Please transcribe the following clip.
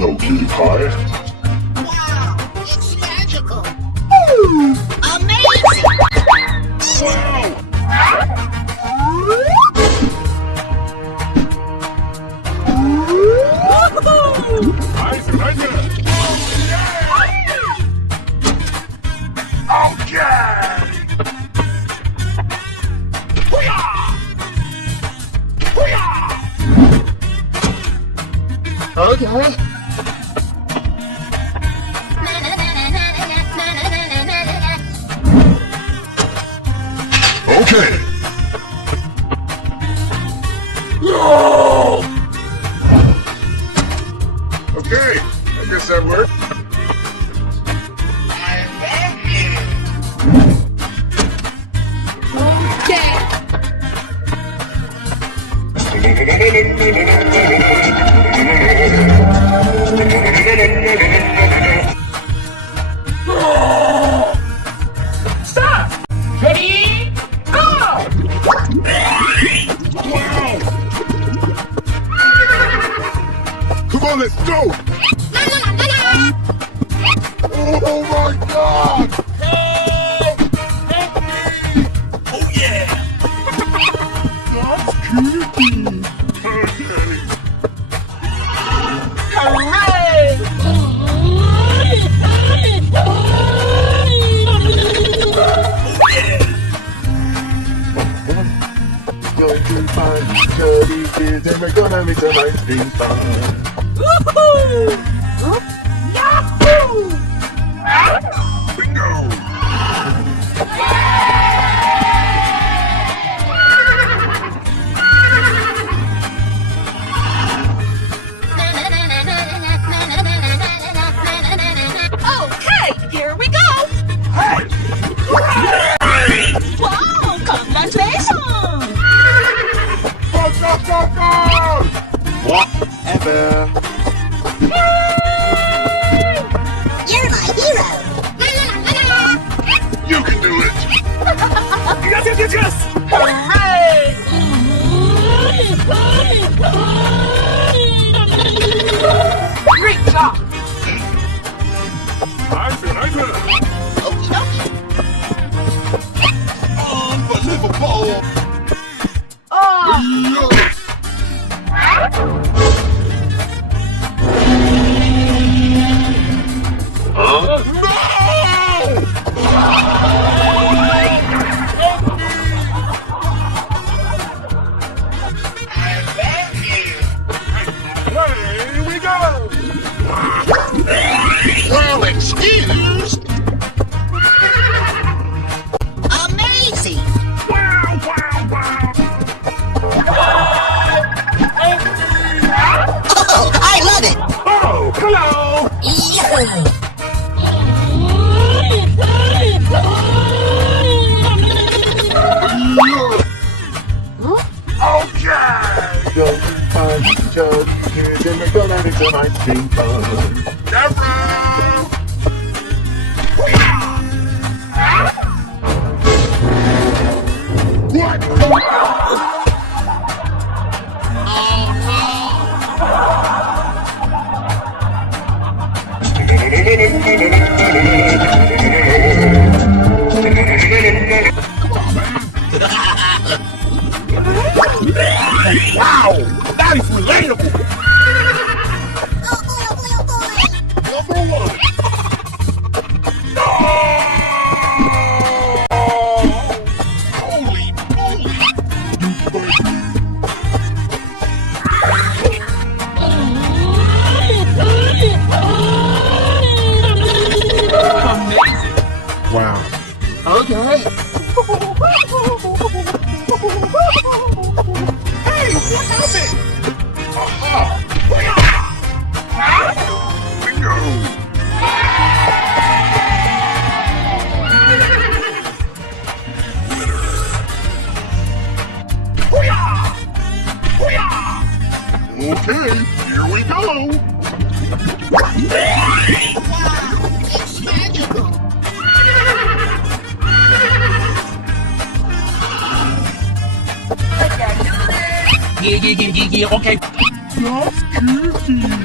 Hello, cutie pie. Wow, it's magical. Amazing. Nice, nice. Okay! Okay. Okay! No! Okay, I guess that worked. Stop! Ready? Go! Come on, let's go! Oh my god! Help! Help me! Oh yeah! That's cutie! Okay. Hooray! Go to find Cody kids and we're gonna make some ice cream fun. Woohoo! Yahoo! Bingo! Okay, here we go. Wow, congratulations. Go, go, go, go! Whatever. You're my hero. You can do it! Yes, yes, yes, yes! Hooray! Great job! Nice, nice. Okie dokie. Unbelievable! Oh! Yes! No! Here we go! Well, excused. Amazing. Wow, wow, wow! Oh, I love it. Oh, hello! Yeah. Okay! Go to find Cody kids and we're gonna make some ice cream fun. Deborah! What? Wow! That is relatable! Number one! No! Holy moly! Amazing! Wow. Okay. Hey, what happened? Aha! Bingo! Okay, here we go! Wow, it's magical. Yeah, okay. That's cutie!